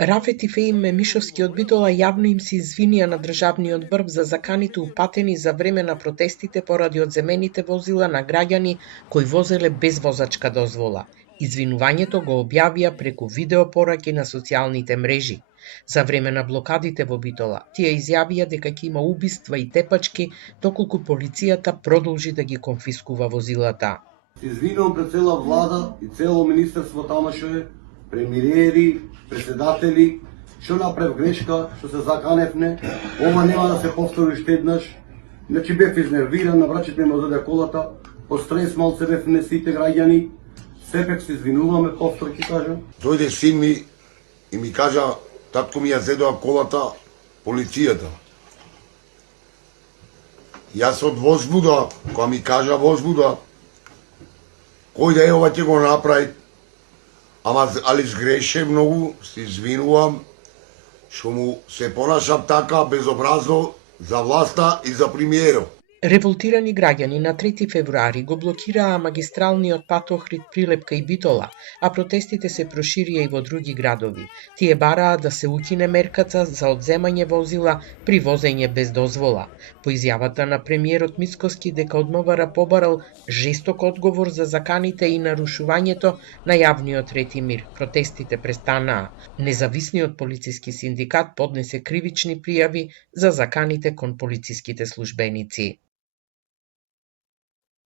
Рафет и Феим Мемишовски од Битола јавно им се извинија на државниот врв за заканите упатени за време на протестите поради одземените возила на граѓани кои возеле без возачка дозвола. Извинувањето го објавија преку видеопораки на социјалните мрежи. За време на блокадите во Битола, тие изјавија дека ќе има убиства и тепачки, доколку полицијата продолжи да ги конфискува возилата. Се извинувам пред цела влада и цело министерство тамаше, премиери, председатели, што направив грешка, што се заканевне, ова нема да се повтори уште еднаш. Значи бев изнервиран, на брачите ми одеде колата, по стрес малце бев не сите граѓани, сепак се извинуваме, повтор ќе кажам. Дојде син ми и ми кажа, татко ми ја зедоа колата полицијата. Јас од возбуда, кога ми кажа возбуда, кој да е ова ќе го направи, али сгреше многу, се извинувам, што му се понашав така безобразно за власта и за премиерот. Револтирани граѓани на 3 февруари го блокираа магистралниот пат Охрид Прилепка и Битола, а протестите се проширија и во други градови. Тие бараа да се укине мерката за одземање возила при возење без дозвола. По изјавата на премиерот Мицкоски дека од МВР побарал жесток одговор за заканите и нарушувањето на јавниот ред и мир, протестите престанаа. Независниот полициски синдикат поднесе кривични пријави за заканите кон полициските службеници.